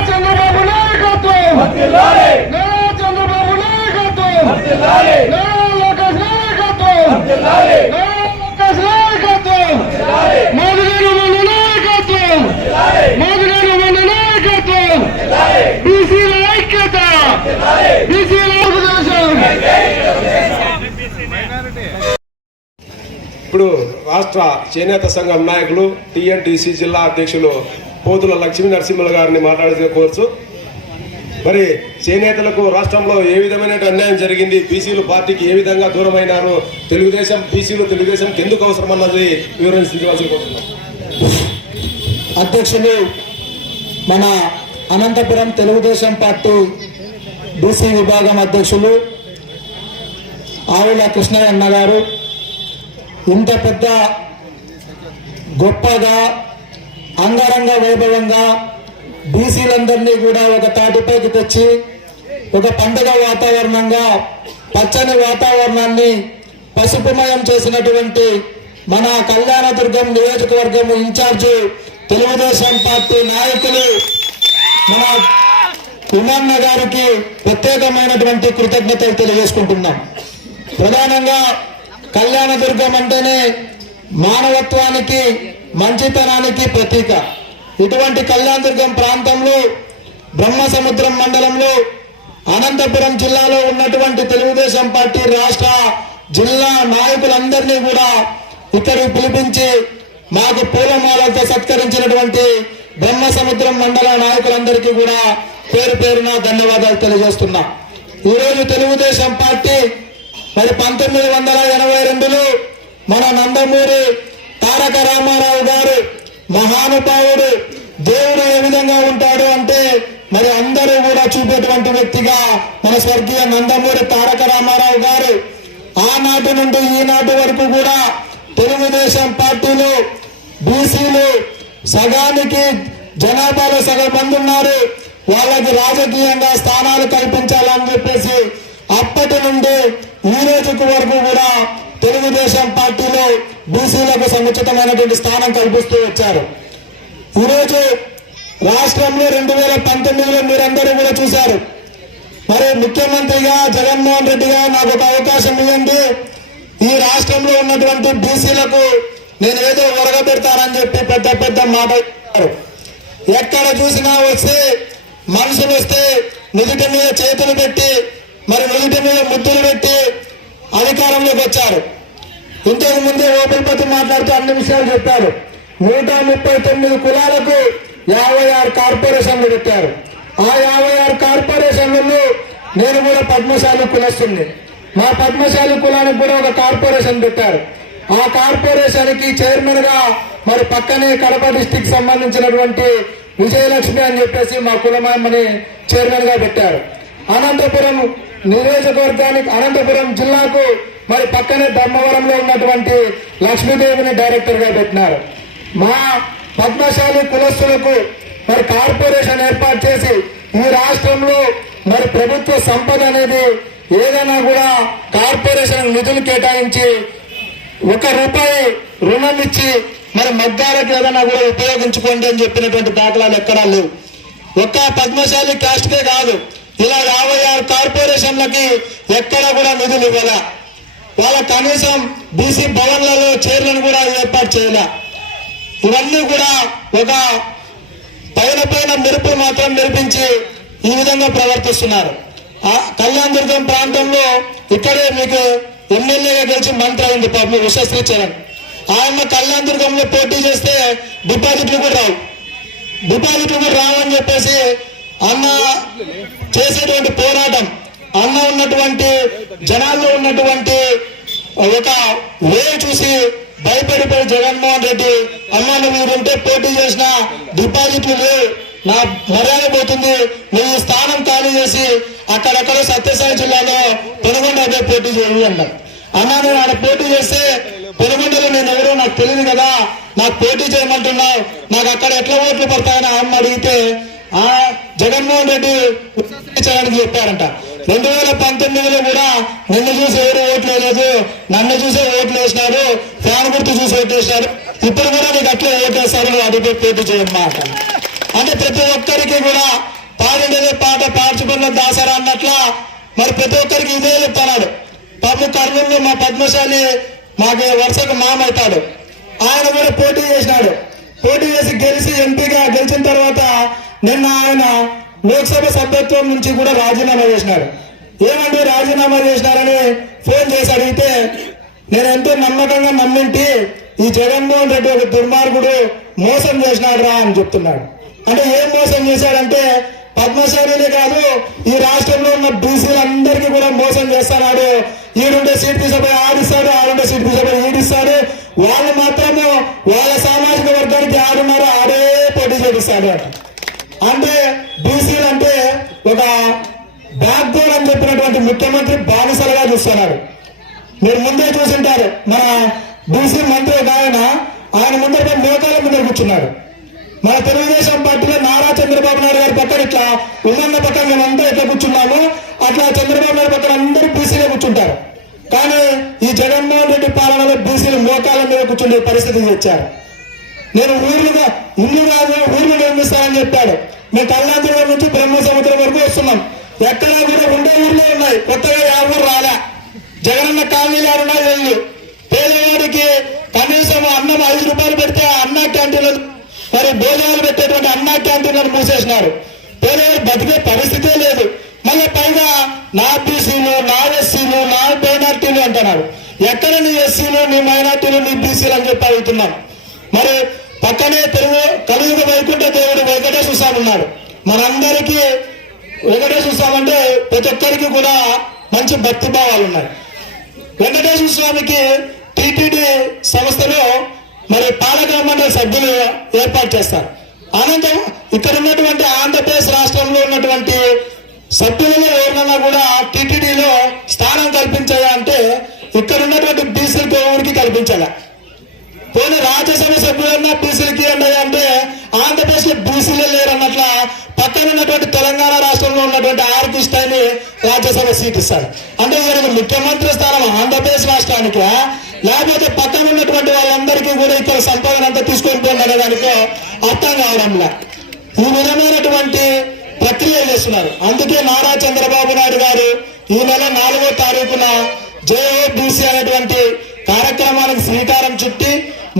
చంద్రబాబు నాయకత్వం చంద్రబాబు నాయకత్వం లోకేష్ నాయకత్వం లోకేష్ నాయకత్వం మోదీగారు నాయకత్వం మోదీగారు నాయకత్వం బీసీల ఐక్యత బీసీల తెలుగుదేశం ఇప్పుడు రాష్ట్ర చేనేత సంఘం నాయకులు టిఎన్టీసీ జిల్లా అధ్యక్షులు పోతుల లక్ష్మీ నరసింహుల గారిని మాట్లాడే కోర్సు మరి చేనేతలకు రాష్ట్రంలో ఏ విధమైన అన్యాయం జరిగింది? బీసీలు పార్టీకి ఏ విధంగా దూరమైనారు? తెలుగుదేశం బీసీలు తెలుగుదేశంకి ఎందుకు అవసరం అన్నది వివరించవలసి కోరుతున్నాం అధ్యక్షులు మన అనంతపురం తెలుగుదేశం పార్టీ బీసీ విభాగం అధ్యక్షులు ఆవుల కృష్ణయ్య అన్న గారు ఇంత పెద్ద గొప్పగా అంగరంగ వైభవంగా బీసీలందరినీ కూడా ఒక తాటిపైకి తెచ్చి ఒక పండుగ వాతావరణంగా పచ్చని వాతావరణాన్ని పసుపుమయం చేసినటువంటి మన కళ్యాణదుర్గం నియోజకవర్గం ఇన్ఛార్జి తెలుగుదేశం పార్టీ నాయకులు మన ఉమన్న గారికి ప్రత్యేకమైనటువంటి కృతజ్ఞతలు తెలియజేసుకుంటున్నాం. ప్రధానంగా కళ్యాణదుర్గం అంటేనే మానవత్వానికి మంచితనానికి ప్రతీక. ఇటువంటి కళ్యాణదుర్గం ప్రాంతంలో బ్రహ్మ సముద్రం మండలంలో అనంతపురం జిల్లాలో ఉన్నటువంటి తెలుగుదేశం పార్టీ రాష్ట్ర జిల్లా నాయకులందరినీ కూడా ఇక్కడికి పిలిపించి మాకు పూలమాలతో సత్కరించినటువంటి బ్రహ్మ సముద్రం మండల నాయకులందరికీ కూడా పేరు పేరున ధన్యవాదాలు తెలియజేస్తున్నా. ఈరోజు తెలుగుదేశం పార్టీ మరి పంతొమ్మిది వందల ఎనభై రెండులో మన నందమూరి తారక రామారావు గారు మహానుభావుడు దేవుడు ఏ విధంగా ఉంటాడు అంటే మరి అందరూ కూడా చూపేటువంటి వ్యక్తిగా మన స్వర్గీయ నందమూరి తారక రామారావు గారు ఆనాటి నుండి ఈనాటి వరకు కూడా తెలుగుదేశం పార్టీలో బీసీలు సగానికి జనాభాలో సగం మంది ఉన్నారు. వాళ్ళకి రాజకీయంగా స్థానాలు కల్పించాలని చెప్పేసి అప్పటి నుండి ఈ రోజుకు వరకు కూడా తెలుగుదేశం పార్టీలో బీసీలకు సముచితమైనటువంటి స్థానం కల్పిస్తూ వచ్చారు. ఈరోజు రాష్ట్రంలో రెండు వేల పంతొమ్మిదిలో మీరందరూ కూడా చూశారు. మరి ముఖ్యమంత్రిగా జగన్మోహన్ రెడ్డిగా నాకు ఒక అవకాశం ఇవ్వండి. ఈ రాష్ట్రంలో ఉన్నటువంటి బీసీలకు నేను ఏదో ఒరగబెడతానని చెప్పి పెద్ద పెద్ద మాట ఎక్కడ చూసినా వస్తే మనుషులు వస్తే నుదుటి మీద చేతులు పెట్టి మరి నుదుటి మీద ముద్దులు పెట్టి అధికారంలోకి వచ్చారు. ఇంతకు ముందే ఓపెల్పతి మాట్లాడుతూ అన్ని విషయాలు చెప్పారు. నూట ముప్పై తొమ్మిది కులాలకు యాభై ఆరు కార్పొరేషన్లు పెట్టారు. ఆ యాభై ఆరు కార్పొరేషన్లలో నేను కూడా పద్మశాలి కులస్తుంది మా పద్మశాలి కులానికి కూడా ఒక కార్పొరేషన్ పెట్టారు. ఆ కార్పొరేషన్కి చైర్మన్గా చైర్మన్గా మరి పక్కనే కడప డిస్టిక్ సంబంధించినటువంటి విజయలక్ష్మి అని చెప్పేసి మా కులమామని చైర్మన్గా పెట్టారు. అనంతపురం నియోజకవర్గానికి అనంతపురం జిల్లాకు మరి పక్కనే ధర్మవరంలో ఉన్నటువంటి లక్ష్మీదేవిని డైరెక్టర్గా పెట్టినారు. మా పద్మశాలి కులస్తులకు మరి కార్పొరేషన్ ఏర్పాటు చేసి ఈ రాష్ట్రంలో మరి ప్రభుత్వ సంపద అనేది ఏదైనా కూడా కార్పొరేషన్ నిధులు కేటాయించి ఒక రూపాయి రుణం ఇచ్చి మరి మగ్గాలకు ఏదైనా కూడా ఉపయోగించుకోండి అని చెప్పినటువంటి దాఖలాలు ఎక్కడా లేవు. ఒక్క పద్మశాలి క్యాస్ట్కే కాదు. ఇలా యాభై ఆరు కార్పొరేషన్లకి ఎక్కడ కూడా నిధులు ఇవ్వాల. వాళ్ళ కనీసం బీసీ భవన్లలో చైర్లను కూడా ఏర్పాటు చేయాల. ఇవన్నీ కూడా ఒక పైన పైన మెరుపు మాత్రం మెరిపించి ఈ విధంగా ప్రవర్తిస్తున్నారు. ఆ కళ్యాణ్ దుర్గం ప్రాంతంలో ఇక్కడే మీకు ఎమ్మెల్యేగా గెలిచి మంత్రి అయింది పాపం విశ్వశ్రీ చరణ్. ఆయన కళ్యాణ్ దుర్గంలో పోటీ చేస్తే డిపాజిట్లు కూడా రావు. డిపాజిట్లు కూడా రావని చెప్పేసి అన్న చేసేటువంటి పోరాటం అన్న ఉన్నటువంటి జనాల్లో ఉన్నటువంటి ఒక వే చూసి భయపడిపోయి జగన్మోహన్ రెడ్డి అమ్మ నువ్వు ఉంటే పోటీ చేసిన డిపాజిట్లు నా మర్యాద పోతుంది నువ్వు స్థానం ఖాళీ చేసి అక్కడక్కడ సత్యసాయి జిల్లాలో పెనుగొండ అదే పోటీ చేయి అన్నారు. అన్నా నువ్వు ఆడ పోటీ చేస్తే పెనుగొండలో నేను ఎవరో నాకు తెలియదు కదా నాకు పోటీ చేయమంటున్నావు నాకు అక్కడ ఎట్లా ఓట్లు పడతాయని అమ్మ అడిగితే ఆ జగన్మోహన్ రెడ్డి చేయడానికి చెప్పారంట. రెండు వేల పంతొమ్మిదిలో కూడా నిన్ను చూసి ఎవరు ఓట్లు వేయలేదు నన్ను చూసే ఓట్లు వేసినారు ఫ్యాన్ గుర్తు చూసి ఓట్లు వేసినారు. ఇప్పుడు కూడా నీకు అట్లే ఓట్లు వేస్తారు అది పెట్టి చేయమాట అంటే ప్రతి ఒక్కరికి కూడా పాడిండేదే పాట పాడ్చుకున్న దాసరా అన్నట్ల మరి ప్రతి ఒక్కరికి ఇదే చెప్తున్నాడు. పాపం కర్నూలు మా పద్మశాలి మాకు వరుసకు మామవుతాడు. ఆయన కూడా పోటీ చేసినాడు. పోటీ చేసి గెలిచి ఎంపీగా గెలిచిన తర్వాత నిన్న ఆయన లోక్సభ సభ్యత్వం నుంచి కూడా రాజీనామా చేసినాడు. ఏమంటే రాజీనామా చేసినారని ఫోన్ చేసి అడిగితే నేను ఎంతో నమ్మకంగా నమ్మింటి ఈ జగన్మోహన్ రెడ్డి ఒక దుర్మార్గుడు మోసం చేసినాడు రా అని చెప్తున్నాడు. అంటే ఏం మోసం చేశాడంటే పద్మశాలినే కాదు ఈ రాష్ట్రంలో ఉన్న బీసీలందరికీ కూడా మోసం చేస్తున్నాడు. ఈడుండే సీట్ తీసుకుపోయి ఆడిస్తాడు ఆడుండే సీట్ తీసుకుపోయి ఈడిస్తాడు. వాళ్ళు మాత్రము వాళ్ళ సామాజిక వర్గానికి ఆడున్నారు ఆడే పోటీ చేపిస్తాడు అంటే బీసీలు అంటే ఒక బ్యాక్ అని చెప్పినటువంటి ముఖ్యమంత్రి బానిసలుగా చూస్తున్నారు. మీరు ముందే చూసింటారు మన బీసీ మంత్రి ఒక ఆయన ఆయన ముందర మోకాల ముందర కూర్చున్నాడు. మన తెలుగుదేశం పార్టీలో నారా చంద్రబాబు నాయుడు గారి పక్కన ఇట్లా ఉన్నన్న పక్కన మేమంతా ఎట్లా కూర్చున్నాము అట్లా చంద్రబాబు నాయుడు పక్కన అందరూ బీసీలే కూర్చుంటారు. కానీ ఈ జగన్మోహన్ రెడ్డి పాలనలో బీసీలు మోకాల మీద కూర్చుండే పరిస్థితి తెచ్చారు. నేను ఊర్లుగా ఇల్లు కాదు ఊర్లు నిర్మిస్తానని చెప్పాడు. మేము కళ్యాణదుర్గం నుంచి బ్రహ్మ సముద్రం వరకు వస్తున్నాం. ఎక్కడా కూడా ఉండే ఊర్లో ఉన్నాయి. కొత్తగా ఎవరు రాలే. జగనన్న కాలనీలు ఉన్నాయి వెళ్ళు పేదవాడికి కనీసం అన్నం ఐదు రూపాయలు పెడితే ఆ అన్న క్యాంటీన్లు మరి భోజనాలు పెట్టేటువంటి అన్న క్యాంటీన్లను మూసేసినారు. పేదవాడు బతికే పరిస్థితే లేదు. మళ్ళీ పైగా నా బీసీలు నా ఎస్సీలు నా మైనార్టీలు అంటున్నారు. ఎక్కడ నీ ఎస్సీలు నీ మైనార్టీలు నీ బీసీలు అని చెప్పి అడుగుతున్నాం. మరి పక్కనే తెలుగు కలియుగ వైకుంఠ దేవుడు వెంకటేశ్వర స్వామి ఉన్నాడు. మనందరికీ వెంకటేశ్వర స్వామి అంటే ప్రతి ఒక్కరికి కూడా మంచి భక్తి భావాలు ఉన్నాయి. వెంకటేశ్వర స్వామికి టిటిడి సంస్థలో మరి పాలక మండలి సభ్యులు ఏర్పాటు చేస్తారు. అనంతరం ఇక్కడ ఉన్నటువంటి ఆంధ్రప్రదేశ్ రాష్ట్రంలో ఉన్నటువంటి సభ్యులలో ఎవరన్నా కూడా టిటిడిలో స్థానం కల్పించాలంటే ఇక్కడ ఉన్నటువంటి బీసీ దేవుడికి కల్పించాలి? పోనీ రాజ్యసభ సభ్యులన్నా బీసీలకి ఇవ్వండి అంటే ఆంధ్రప్రదేశ్లో బీసీలే లేరు అన్నట్ల పక్కన ఉన్నటువంటి తెలంగాణ రాష్ట్రంలో ఉన్నటువంటి ఆర్కి స్థాయిని రాజ్యసభ సీట్ ఇస్తారు అంటే ఈయనకు ముఖ్యమంత్రి స్థానం ఆంధ్రప్రదేశ్ రాష్ట్రానికి? లేకపోతే పక్కన ఉన్నటువంటి వాళ్ళందరికీ కూడా ఇక్కడ సంపాదన అంతా తీసుకొని పోండి అనే దానికో అర్థం కావడంలా. ఈ విధమైనటువంటి ప్రక్రియ చేస్తున్నారు. అందుకే నారా చంద్రబాబు నాయుడు గారు ఈ నెల నాలుగో తారీఖున జేఏబీసీ అనేటువంటి కార్యక్రమానికి శ్రీకారం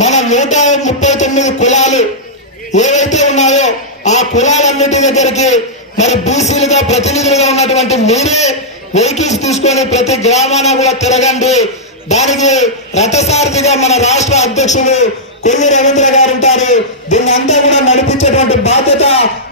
మన నూట ముప్పై తొమ్మిది కులాలు ఏవైతే ఉన్నాయో ఆ కులాలన్నిటి దగ్గరికి మరి బీసీలుగా ప్రతినిధులుగా ఉన్నటువంటి మీరే వెహికల్స్ తీసుకొని ప్రతి గ్రామాన కూడా తిరగండి. దానికి రథసారథిగా మన రాష్ట్ర అధ్యక్షులు కొల్లు రవీంద్ర గారు ఉంటారు. దీన్ని అంతా కూడా నడిపించేటువంటి బాధ్యత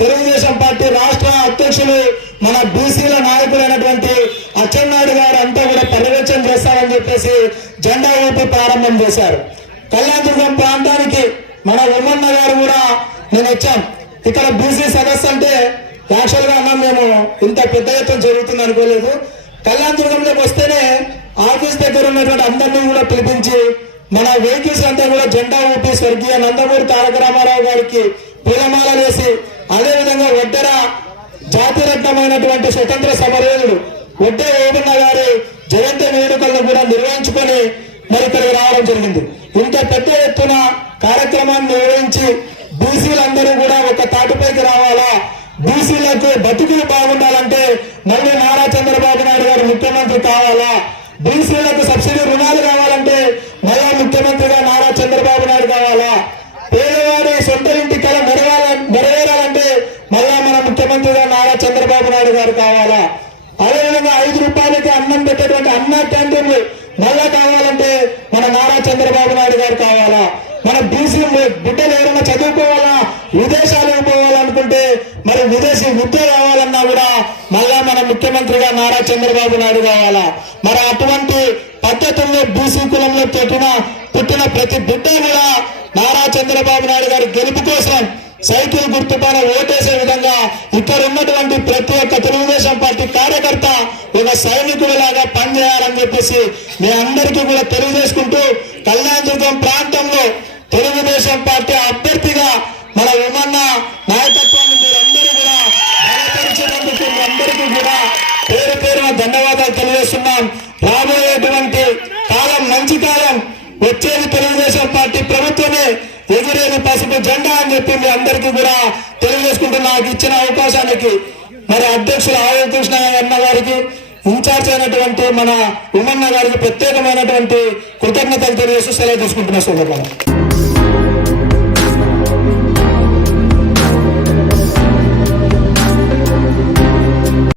తెలుగుదేశం పార్టీ రాష్ట్ర అధ్యక్షులు మన బీసీల నాయకులైనటువంటి అచ్చెన్నాయుడు గారు అంతా కూడా పర్యవేక్షణ చేస్తారని చెప్పేసి జెండా ఊపి ప్రారంభం చేశారు కళ్యాణదుర్గం ప్రాంతానికి మన ఉమ్మన్న గారు కూడా నేను వచ్చాం ఇక్కడ బీసీ సదస్సు అంటే యాక్చువల్గా అన్నాం మేము ఇంత పెద్ద ఎత్తున జరుగుతుంది అనుకోలేదు. కళ్యాణదుర్గంలోకి వస్తేనే ఆఫీస్ దగ్గర ఉన్నటువంటి అందరినీ కూడా పిలిపించి మన వెహికల్స్ అంతా కూడా జెండా ఊపి స్వర్గీయ నందమూరి తారక రామారావు గారికి పూలమాల వేసి అదేవిధంగా ఒడ్డెర జాతిరత్నమైనటువంటి స్వతంత్ర సమరయోధుడు ఒడ్డే ఓబన్న గారి జయంతి వేడుకలను కూడా నిర్వహించుకొని మరి ఇక్కడికి రావడం జరిగింది. ఇంత పెద్ద ఎత్తున కార్యక్రమాన్ని నిర్వహించి బీసీలందరూ కూడా ఒక తాటిపైకి రావాలా బీసీలకు బతుకులు బాగుండాలంటే మళ్ళీ నారా చంద్రబాబు నాయుడు గారు ముఖ్యమంత్రి కావాలా బీసీలకు సబ్సిడీ రుణాలు కావాలంటే మళ్ళా ముఖ్యమంత్రిగా నారా చంద్రబాబు కావాలా? పేదవాడి సొంత ఇంటి కళ నెరవేర నెరవేరాలంటే మళ్ళా మన ముఖ్యమంత్రిగా నారా చంద్రబాబు నాయుడు గారు కావాలా? అదేవిధంగా ఐదు రూపాయలకి అన్నం పెట్టేటువంటి అన్న క్యాంటీన్లు మళ్ళా కావాలంటే మన నారా చంద్రబాబు నాయుడు గారు కావాలా? మన బీసీ బిడ్డలు ఎవరైనా చదువుకోవాలా? విదేశాలకు పోవాలనుకుంటే మరి విదేశీ విద్య కావాలన్నా కూడా మళ్ళా మన ముఖ్యమంత్రిగా నారా చంద్రబాబు నాయుడు కావాలా? మరి అటువంటి పద్ధతుల్లో బీసీ కులంలో పెట్టిన పుట్టిన ప్రతి బిడ్డ కూడా నారా చంద్రబాబు నాయుడు గారి గెలుపు కోసం సైకిల్ గుర్తు పైన ఓటేసే విధంగా ఇక్కడ ఉన్నటువంటి ప్రతి ఒక్క తెలుగుదేశం పార్టీ కార్యకర్త ఒక సైనికుడిలాగా పనిచేయాలని చెప్పేసి మీ అందరికీ కూడా తెలియజేసుకుంటూ కళ్యాణదుర్గం ప్రాంతంలో తెలుగుదేశం పార్టీ అభ్యర్థిగా మన ఉమన్న నాయకత్వాన్ని మీరందరూ కూడా బలపరిచినందుకు మీ అందరికీ కూడా పేరు పేరున ధన్యవాదాలు తెలియజేస్తున్నాం. వచ్చేది తెలుగుదేశం పార్టీ ప్రభుత్వమే. ఎగిరేది పసుపు జెండా అని చెప్పి మీ అందరికీ కూడా తెలియజేసుకుంటూ నాకు ఇచ్చిన అవకాశానికి. మరి అధ్యక్షులు ఆయన కృష్ణ అన్న గారికి ఇన్ఛార్జ్ అయినటువంటి మన ఉమన్న గారికి ప్రత్యేకమైనటువంటి కృతజ్ఞతలు తెలియజేస్తూ సెలవు తీసుకుంటున్నా సోదరు